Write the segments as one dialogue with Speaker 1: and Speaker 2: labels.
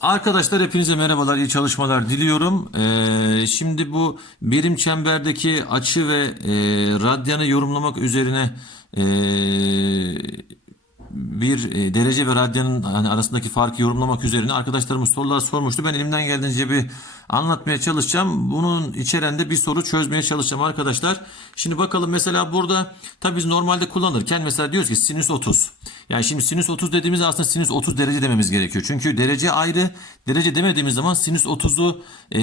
Speaker 1: Arkadaşlar hepinize merhabalar, iyi çalışmalar diliyorum. Ee, şimdi bu birim çemberdeki açı ve e, radyanı yorumlamak üzerine e, bir e, derece ve radyanın hani arasındaki farkı yorumlamak üzerine arkadaşlarımız sorular sormuştu. Ben elimden geldiğince bir anlatmaya çalışacağım. Bunun içeren de bir soru çözmeye çalışacağım arkadaşlar. Şimdi bakalım mesela burada tabii biz normalde kullanırken mesela diyoruz ki sinüs 30. Yani şimdi sinüs 30 dediğimizde aslında sinüs 30 derece dememiz gerekiyor. Çünkü derece ayrı. Derece demediğimiz zaman sinüs 30'u e,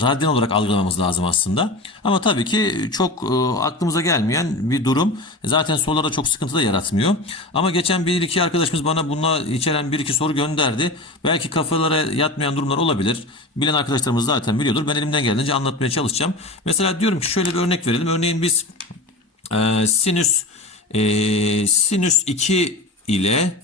Speaker 1: radyan olarak algılamamız lazım aslında. Ama tabii ki çok e, aklımıza gelmeyen bir durum. Zaten sorularda çok sıkıntı da yaratmıyor. Ama geçen bir iki arkadaşımız bana bununla içeren bir iki soru gönderdi. Belki kafalara yatmayan durumlar olabilir. Bilen arkadaşlarımız zaten biliyordur. Ben elimden geldiğince anlatmaya çalışacağım. Mesela diyorum ki şöyle bir örnek verelim. Örneğin biz e, sinüs e, sinüs 2 ile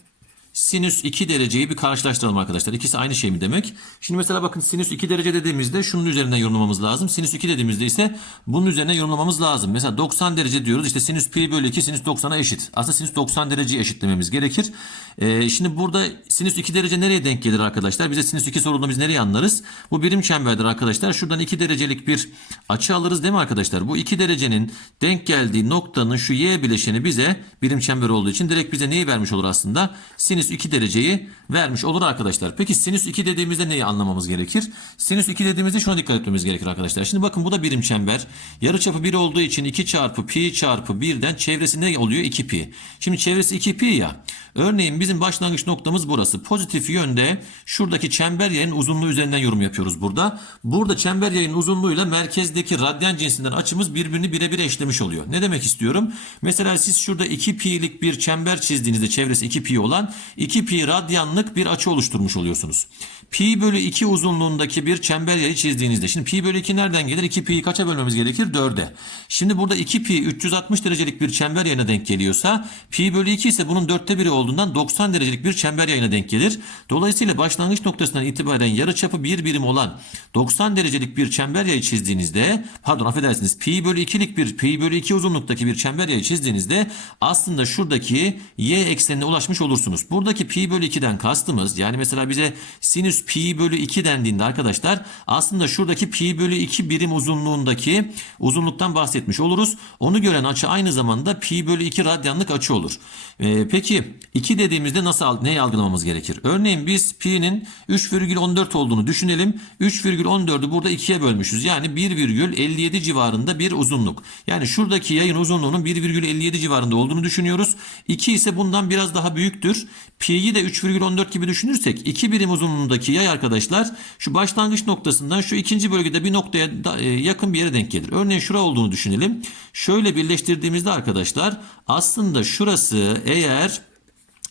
Speaker 1: sinüs 2 dereceyi bir karşılaştıralım arkadaşlar. İkisi aynı şey mi demek? Şimdi mesela bakın sinüs 2 derece dediğimizde şunun üzerinden yorumlamamız lazım. Sinüs 2 dediğimizde ise bunun üzerine yorumlamamız lazım. Mesela 90 derece diyoruz. İşte sinüs pi bölü 2 sinüs 90'a eşit. Aslında sinüs 90 dereceyi eşitlememiz gerekir. Ee, şimdi burada sinüs 2 derece nereye denk gelir arkadaşlar? Bize sinüs 2 sorulduğunda biz nereye anlarız? Bu birim çemberdir arkadaşlar. Şuradan 2 derecelik bir açı alırız değil mi arkadaşlar? Bu 2 derecenin denk geldiği noktanın şu y bileşeni bize birim çember olduğu için direkt bize neyi vermiş olur aslında? Sinüs 2 dereceyi vermiş olur arkadaşlar. Peki sinüs 2 dediğimizde neyi anlamamız gerekir? Sinüs 2 dediğimizde şuna dikkat etmemiz gerekir arkadaşlar. Şimdi bakın bu da birim çember. Yarıçapı 1 olduğu için 2 çarpı pi çarpı 1'den çevresi ne oluyor? 2 pi. Şimdi çevresi 2 pi ya. Örneğin bizim başlangıç noktamız burası. Pozitif yönde şuradaki çember yayın uzunluğu üzerinden yorum yapıyoruz burada. Burada çember yayın uzunluğuyla merkezdeki radyan cinsinden açımız birbirini birebir eşlemiş oluyor. Ne demek istiyorum? Mesela siz şurada 2 pi'lik bir çember çizdiğinizde çevresi 2 pi olan 2 pi radyanlık bir açı oluşturmuş oluyorsunuz. Pi bölü 2 uzunluğundaki bir çember yayı çizdiğinizde. Şimdi pi bölü 2 nereden gelir? 2 pi'yi kaça bölmemiz gerekir? 4'e. Şimdi burada 2 pi 360 derecelik bir çember yayına denk geliyorsa pi bölü 2 ise bunun dörtte biri olduğundan 90 derecelik bir çember yayına denk gelir. Dolayısıyla başlangıç noktasından itibaren yarıçapı bir birim olan 90 derecelik bir çember yayı çizdiğinizde pardon affedersiniz pi bölü 2'lik bir pi bölü 2 uzunluktaki bir çember yayı çizdiğinizde aslında şuradaki y eksenine ulaşmış olursunuz. Buradaki pi bölü 2'den kastımız yani mesela bize sinüs pi bölü 2 dendiğinde arkadaşlar aslında şuradaki pi bölü 2 birim uzunluğundaki uzunluktan bahsetmiş oluruz. Onu gören açı aynı zamanda pi bölü 2 radyanlık açı olur. Ee, peki 2 dediğimizde nasıl neyi algılamamız gerekir? Örneğin biz pi'nin 3,14 olduğunu düşünelim. 3,14'ü burada 2'ye bölmüşüz. Yani 1,57 civarında bir uzunluk. Yani şuradaki yayın uzunluğunun 1,57 civarında olduğunu düşünüyoruz. 2 ise bundan biraz daha büyüktür. Pi'yi de 3,14 gibi düşünürsek 2 birim uzunluğundaki yay arkadaşlar şu başlangıç noktasından şu ikinci bölgede bir noktaya da- e, yakın bir yere denk gelir. Örneğin şura olduğunu düşünelim. Şöyle birleştirdiğimizde arkadaşlar aslında şurası eğer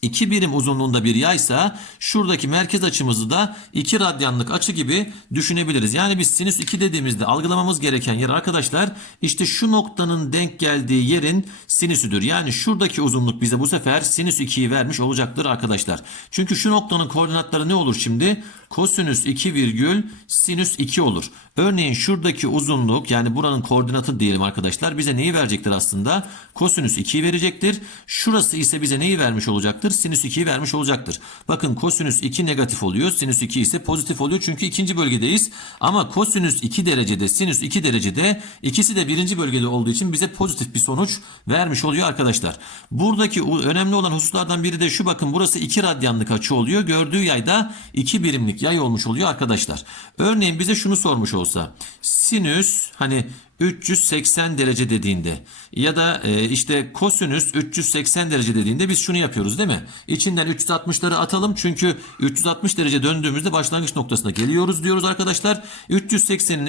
Speaker 1: 2 birim uzunluğunda bir yaysa şuradaki merkez açımızı da 2 radyanlık açı gibi düşünebiliriz. Yani biz sinüs 2 dediğimizde algılamamız gereken yer arkadaşlar işte şu noktanın denk geldiği yerin sinüsüdür. Yani şuradaki uzunluk bize bu sefer sinüs 2'yi vermiş olacaktır arkadaşlar. Çünkü şu noktanın koordinatları ne olur şimdi? Kosinüs 2 virgül sinüs 2 olur. Örneğin şuradaki uzunluk yani buranın koordinatı diyelim arkadaşlar bize neyi verecektir aslında? Kosinüs 2'yi verecektir. Şurası ise bize neyi vermiş olacaktır? Sinüs 2'yi vermiş olacaktır. Bakın kosinüs 2 negatif oluyor. Sinüs 2 ise pozitif oluyor. Çünkü ikinci bölgedeyiz. Ama kosinüs 2 derecede, sinüs 2 derecede ikisi de birinci bölgede olduğu için bize pozitif bir sonuç vermiş oluyor arkadaşlar. Buradaki önemli olan hususlardan biri de şu bakın burası 2 radyanlık açı oluyor. Gördüğü yayda 2 birimlik yay olmuş oluyor arkadaşlar. Örneğin bize şunu sormuş olsa sinüs hani 380 derece dediğinde ya da e, işte kosinüs 380 derece dediğinde biz şunu yapıyoruz değil mi? İçinden 360'ları atalım çünkü 360 derece döndüğümüzde başlangıç noktasına geliyoruz diyoruz arkadaşlar. 380'in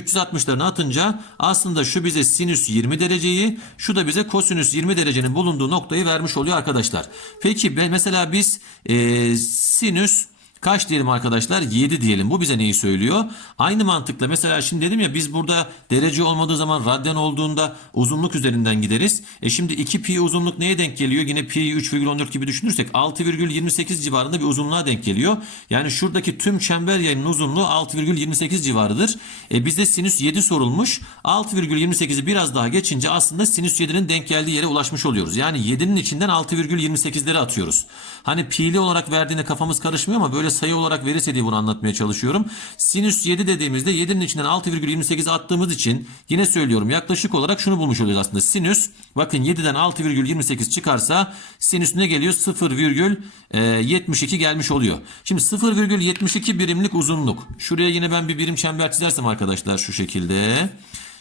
Speaker 1: 360'larını atınca aslında şu bize sinüs 20 dereceyi şu da bize kosinüs 20 derecenin bulunduğu noktayı vermiş oluyor arkadaşlar. Peki mesela biz e, sinüs Kaç diyelim arkadaşlar? 7 diyelim. Bu bize neyi söylüyor? Aynı mantıkla mesela şimdi dedim ya biz burada derece olmadığı zaman radyan olduğunda uzunluk üzerinden gideriz. E şimdi 2 pi uzunluk neye denk geliyor? Yine pi'yi 3,14 gibi düşünürsek 6,28 civarında bir uzunluğa denk geliyor. Yani şuradaki tüm çember yayının uzunluğu 6,28 civarıdır. E bizde sinüs 7 sorulmuş. 6,28'i biraz daha geçince aslında sinüs 7'nin denk geldiği yere ulaşmış oluyoruz. Yani 7'nin içinden 6,28'leri atıyoruz. Hani pi'li olarak verdiğinde kafamız karışmıyor ama böyle sayı olarak verirse diye bunu anlatmaya çalışıyorum. Sinüs 7 dediğimizde 7'nin içinden 6,28 attığımız için yine söylüyorum yaklaşık olarak şunu bulmuş oluyoruz aslında. Sinüs bakın 7'den 6,28 çıkarsa sinüs ne geliyor? 0,72 gelmiş oluyor. Şimdi 0,72 birimlik uzunluk. Şuraya yine ben bir birim çember çizersem arkadaşlar şu şekilde.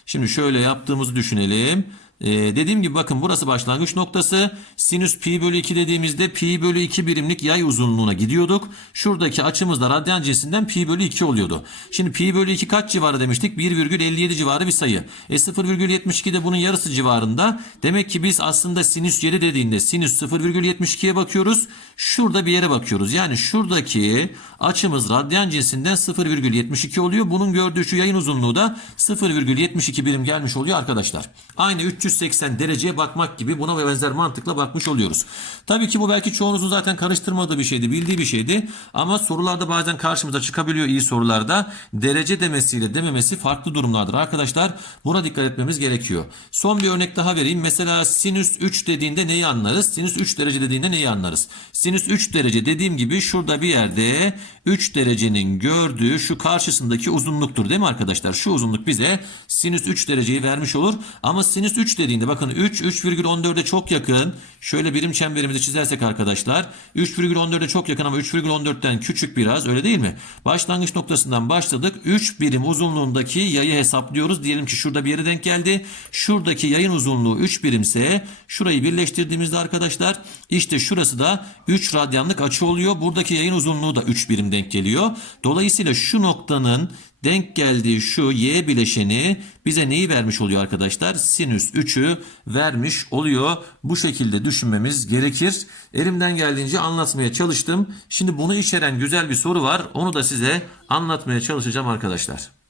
Speaker 1: Şimdi şöyle yaptığımızı düşünelim. Ee, dediğim gibi bakın burası başlangıç noktası. Sinüs pi bölü 2 dediğimizde pi bölü 2 birimlik yay uzunluğuna gidiyorduk. Şuradaki açımız da radyan cinsinden pi bölü 2 oluyordu. Şimdi pi bölü 2 kaç civarı demiştik? 1,57 civarı bir sayı. E 0,72 de bunun yarısı civarında. Demek ki biz aslında sinüs 7 dediğinde sinüs 0,72'ye bakıyoruz. Şurada bir yere bakıyoruz. Yani şuradaki açımız radyan cinsinden 0,72 oluyor. Bunun gördüğü şu yayın uzunluğu da 0,72 birim gelmiş oluyor arkadaşlar. Aynı 380 dereceye bakmak gibi buna ve benzer mantıkla bakmış oluyoruz. Tabii ki bu belki çoğunuzun zaten karıştırmadığı bir şeydi, bildiği bir şeydi. Ama sorularda bazen karşımıza çıkabiliyor iyi sorularda. Derece demesiyle dememesi farklı durumlardır arkadaşlar. Buna dikkat etmemiz gerekiyor. Son bir örnek daha vereyim. Mesela sinüs 3 dediğinde neyi anlarız? Sinüs 3 derece dediğinde neyi anlarız? Sinüs 3 derece dediğim gibi şurada bir yerde 3 derecenin gördüğü şu karşısındaki uzunluktur değil mi arkadaşlar? Şu uzunluk bize sinüs 3 dereceyi vermiş olur. Ama sinüs 3 dediğinde bakın 3 3,14'e çok yakın. Şöyle birim çemberimizi çizersek arkadaşlar 3,14'e çok yakın ama 3,14'ten küçük biraz öyle değil mi? Başlangıç noktasından başladık. 3 birim uzunluğundaki yayı hesaplıyoruz. Diyelim ki şurada bir yere denk geldi. Şuradaki yayın uzunluğu 3 birimse şurayı birleştirdiğimizde arkadaşlar işte şurası da 3 radyanlık açı oluyor. Buradaki yayın uzunluğu da 3 birim denk geliyor. Dolayısıyla şu noktanın denk geldiği şu y bileşeni bize neyi vermiş oluyor arkadaşlar? Sinüs 3'ü vermiş oluyor. Bu şekilde düşünmemiz gerekir. Elimden geldiğince anlatmaya çalıştım. Şimdi bunu içeren güzel bir soru var. Onu da size anlatmaya çalışacağım arkadaşlar.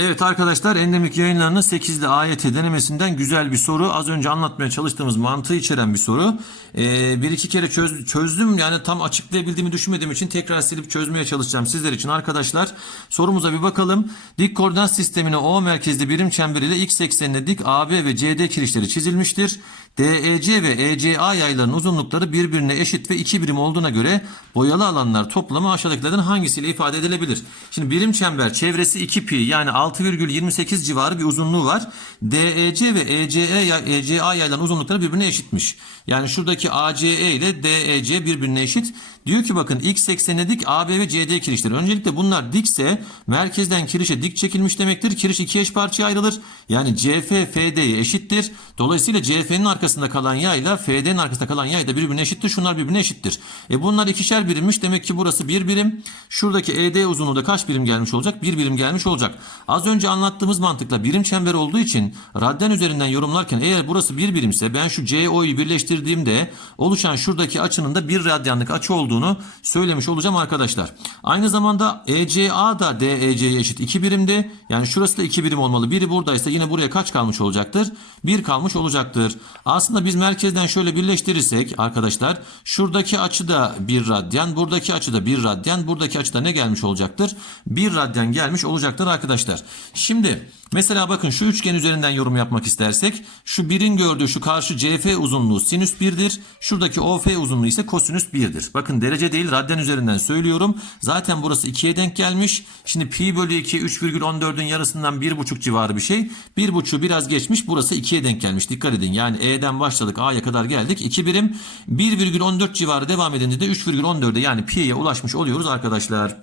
Speaker 1: Evet arkadaşlar endemik yayınlarının 8'li AYT denemesinden güzel bir soru. Az önce anlatmaya çalıştığımız mantığı içeren bir soru. Ee, bir iki kere çöz, çözdüm yani tam açıklayabildiğimi düşünmediğim için tekrar silip çözmeye çalışacağım sizler için arkadaşlar. Sorumuza bir bakalım. Dik koordinat sistemine O merkezli birim çemberiyle x eksenine dik AB ve CD kirişleri çizilmiştir. DEC ve ECA yaylarının uzunlukları birbirine eşit ve iki birim olduğuna göre boyalı alanlar toplamı aşağıdakilerden hangisiyle ifade edilebilir? Şimdi birim çember çevresi 2 pi yani 6,28 civarı bir uzunluğu var. DEC ve ECE, ECA yaylarının uzunlukları birbirine eşitmiş. Yani şuradaki ACE ile DEC birbirine eşit. Diyor ki bakın x eksenine dik AB ve CD kirişleri. Öncelikle bunlar dikse merkezden kirişe dik çekilmiş demektir. Kiriş iki eş parçaya ayrılır. Yani CF FD'ye eşittir. Dolayısıyla CF'nin arkasında kalan yay ile FD'nin arkasında kalan yay da birbirine eşittir. Şunlar birbirine eşittir. E bunlar ikişer birimmiş. Demek ki burası bir birim. Şuradaki ED uzunluğu da kaç birim gelmiş olacak? Bir birim gelmiş olacak. Az önce anlattığımız mantıkla birim çember olduğu için radyan üzerinden yorumlarken eğer burası bir birimse ben şu CO'yu birleştirdiğimde oluşan şuradaki açının da bir radyanlık açı olduğunu söylemiş olacağım arkadaşlar. Aynı zamanda ECA da DEC'ye eşit 2 birimdi. Yani şurası da 2 birim olmalı. Biri buradaysa yine buraya kaç kalmış olacaktır? 1 kalmış olacaktır. Aslında biz merkezden şöyle birleştirirsek arkadaşlar şuradaki açı da 1 radyan, buradaki açı da 1 radyan, buradaki açı da ne gelmiş olacaktır? 1 radyan gelmiş olacaktır arkadaşlar. Şimdi Mesela bakın şu üçgen üzerinden yorum yapmak istersek şu birin gördüğü şu karşı CF uzunluğu sinüs 1'dir. Şuradaki OF uzunluğu ise kosinüs 1'dir. Bakın derece değil radyan üzerinden söylüyorum. Zaten burası 2'ye denk gelmiş. Şimdi pi bölü 2 3,14'ün yarısından 1,5 civarı bir şey. 1,5'u biraz geçmiş. Burası 2'ye denk gelmiş. Dikkat edin. Yani E'den başladık A'ya kadar geldik. 2 birim 1,14 civarı devam edince de 3,14'e yani pi'ye ulaşmış oluyoruz arkadaşlar.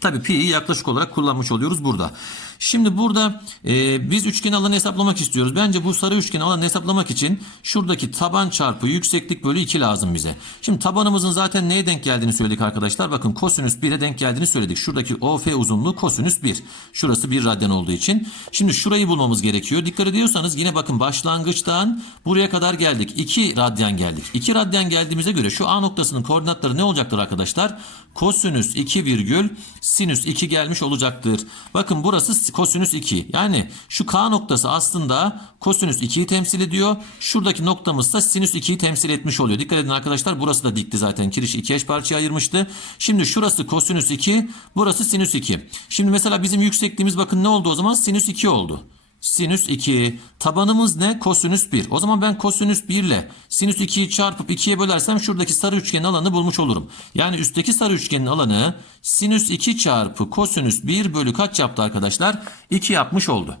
Speaker 1: Tabii pi'yi yaklaşık olarak kullanmış oluyoruz burada. Şimdi burada e, biz üçgen alanı hesaplamak istiyoruz. Bence bu sarı üçgen alanı hesaplamak için şuradaki taban çarpı yükseklik bölü 2 lazım bize. Şimdi tabanımızın zaten neye denk geldiğini söyledik arkadaşlar. Bakın kosinüs 1'e denk geldiğini söyledik. Şuradaki OF uzunluğu kosinüs 1. Şurası 1 radyan olduğu için. Şimdi şurayı bulmamız gerekiyor. Dikkat ediyorsanız yine bakın başlangıçtan buraya kadar geldik. 2 radyan geldik. 2 radyan geldiğimize göre şu A noktasının koordinatları ne olacaktır arkadaşlar? Kosinüs 2 virgül sinüs 2 gelmiş olacaktır. Bakın burası kosinüs 2. Yani şu K noktası aslında kosinüs 2'yi temsil ediyor. Şuradaki noktamız da sinüs 2'yi temsil etmiş oluyor. Dikkat edin arkadaşlar burası da dikti zaten. Kirişi iki eş parçaya ayırmıştı. Şimdi şurası kosinüs 2, burası sinüs 2. Şimdi mesela bizim yüksekliğimiz bakın ne oldu o zaman? Sinüs 2 oldu. Sinüs 2. Tabanımız ne? Kosinüs 1. O zaman ben kosinüs 1 ile sinüs 2'yi çarpıp 2'ye bölersem şuradaki sarı üçgenin alanını bulmuş olurum. Yani üstteki sarı üçgenin alanı sinüs 2 çarpı kosinüs 1 bölü kaç yaptı arkadaşlar? 2 yapmış oldu.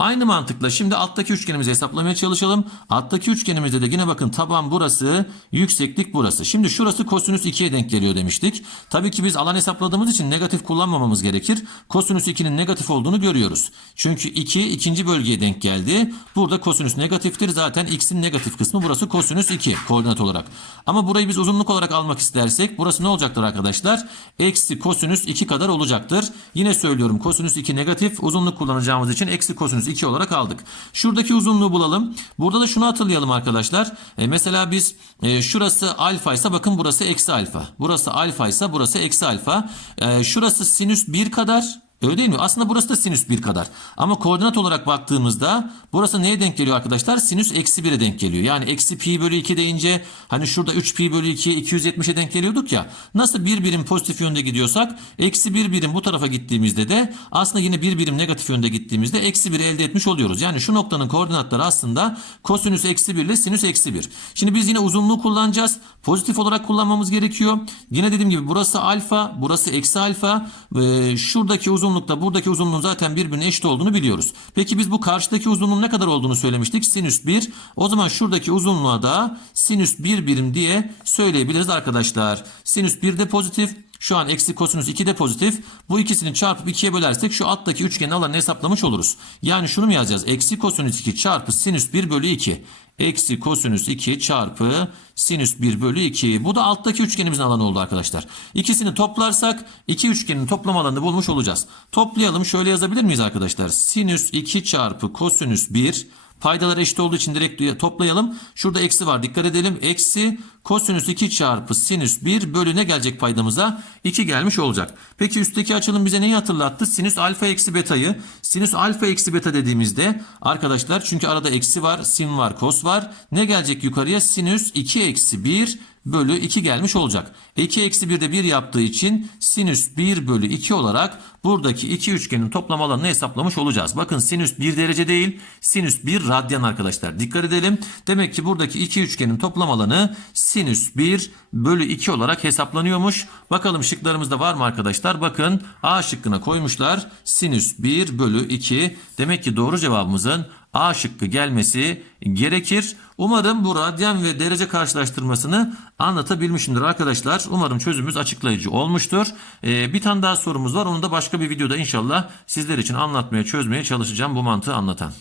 Speaker 1: Aynı mantıkla şimdi alttaki üçgenimizi hesaplamaya çalışalım. Alttaki üçgenimizde de yine bakın taban burası, yükseklik burası. Şimdi şurası kosinüs 2'ye denk geliyor demiştik. Tabii ki biz alan hesapladığımız için negatif kullanmamamız gerekir. Kosinüs 2'nin negatif olduğunu görüyoruz. Çünkü 2 ikinci bölgeye denk geldi. Burada kosinüs negatiftir. Zaten x'in negatif kısmı burası kosinüs 2 koordinat olarak. Ama burayı biz uzunluk olarak almak istersek burası ne olacaktır arkadaşlar? Eksi kosinüs 2 kadar olacaktır. Yine söylüyorum kosinüs 2 negatif uzunluk kullanacağımız için eksi kosinüs 2 olarak aldık. Şuradaki uzunluğu bulalım. Burada da şunu hatırlayalım arkadaşlar. E, mesela biz e, şurası alfa ise bakın burası eksi alfa. Burası alfa ise burası eksi alfa. E, şurası sinüs 1 kadar. Öyle değil mi? Aslında burası da sinüs 1 kadar. Ama koordinat olarak baktığımızda burası neye denk geliyor arkadaşlar? Sinüs eksi 1'e denk geliyor. Yani eksi pi bölü 2 deyince hani şurada 3 pi bölü 2'ye 270'e denk geliyorduk ya. Nasıl bir birim pozitif yönde gidiyorsak eksi bir birim bu tarafa gittiğimizde de aslında yine bir birim negatif yönde gittiğimizde eksi 1'i elde etmiş oluyoruz. Yani şu noktanın koordinatları aslında kosinüs eksi 1 ile sinüs eksi 1. Şimdi biz yine uzunluğu kullanacağız. Pozitif olarak kullanmamız gerekiyor. Yine dediğim gibi burası alfa, burası eksi alfa. Ee, şuradaki uzunlukta buradaki uzunluğun zaten birbirine eşit olduğunu biliyoruz. Peki biz bu karşıdaki uzunluğun ne kadar olduğunu söylemiştik. Sinüs 1. O zaman şuradaki uzunluğa da sinüs 1 birim diye söyleyebiliriz arkadaşlar. Sinüs 1 de pozitif. Şu an eksi kosinüs 2 de pozitif. Bu ikisini çarpıp 2'ye bölersek şu alttaki üçgenin alanını hesaplamış oluruz. Yani şunu mu yazacağız? Eksi kosinüs 2 çarpı sinüs 1 bölü 2. Eksi kosinüs 2 çarpı sinüs 1 bölü 2. Bu da alttaki üçgenimizin alanı oldu arkadaşlar. İkisini toplarsak iki üçgenin toplam alanını bulmuş olacağız. Toplayalım şöyle yazabilir miyiz arkadaşlar? Sinüs 2 çarpı kosinüs 1 Paydalar eşit olduğu için direkt toplayalım. Şurada eksi var dikkat edelim. Eksi kosinüs 2 çarpı sinüs 1 bölü ne gelecek paydamıza? 2 gelmiş olacak. Peki üstteki açılım bize neyi hatırlattı? Sinüs alfa eksi betayı. Sinüs alfa eksi beta dediğimizde arkadaşlar çünkü arada eksi var, sin var, kos var. Ne gelecek yukarıya? Sinüs 2 eksi 1 bölü 2 gelmiş olacak. 2 eksi 1 de 1 yaptığı için sinüs 1 bölü 2 olarak buradaki iki üçgenin toplam alanını hesaplamış olacağız. Bakın sinüs 1 derece değil sinüs 1 radyan arkadaşlar. Dikkat edelim. Demek ki buradaki iki üçgenin toplam alanı sinüs 1 bölü 2 olarak hesaplanıyormuş. Bakalım şıklarımızda var mı arkadaşlar? Bakın A şıkkına koymuşlar. Sinüs 1 bölü 2. Demek ki doğru cevabımızın A şıkkı gelmesi gerekir. Umarım bu radyan ve derece karşılaştırmasını anlatabilmişimdir arkadaşlar. Umarım çözümümüz açıklayıcı olmuştur. Ee, bir tane daha sorumuz var. Onu da başka bir videoda inşallah sizler için anlatmaya, çözmeye çalışacağım bu mantığı anlatan.